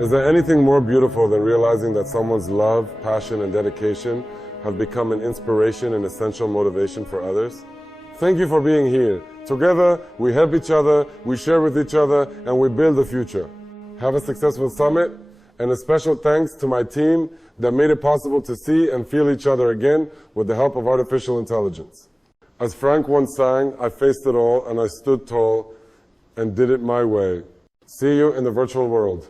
Is there anything more beautiful than realizing that someone's love, passion, and dedication have become an inspiration and essential motivation for others? Thank you for being here. Together, we help each other, we share with each other, and we build the future. Have a successful summit, and a special thanks to my team that made it possible to see and feel each other again with the help of artificial intelligence. As Frank once sang, I faced it all and I stood tall and did it my way. See you in the virtual world.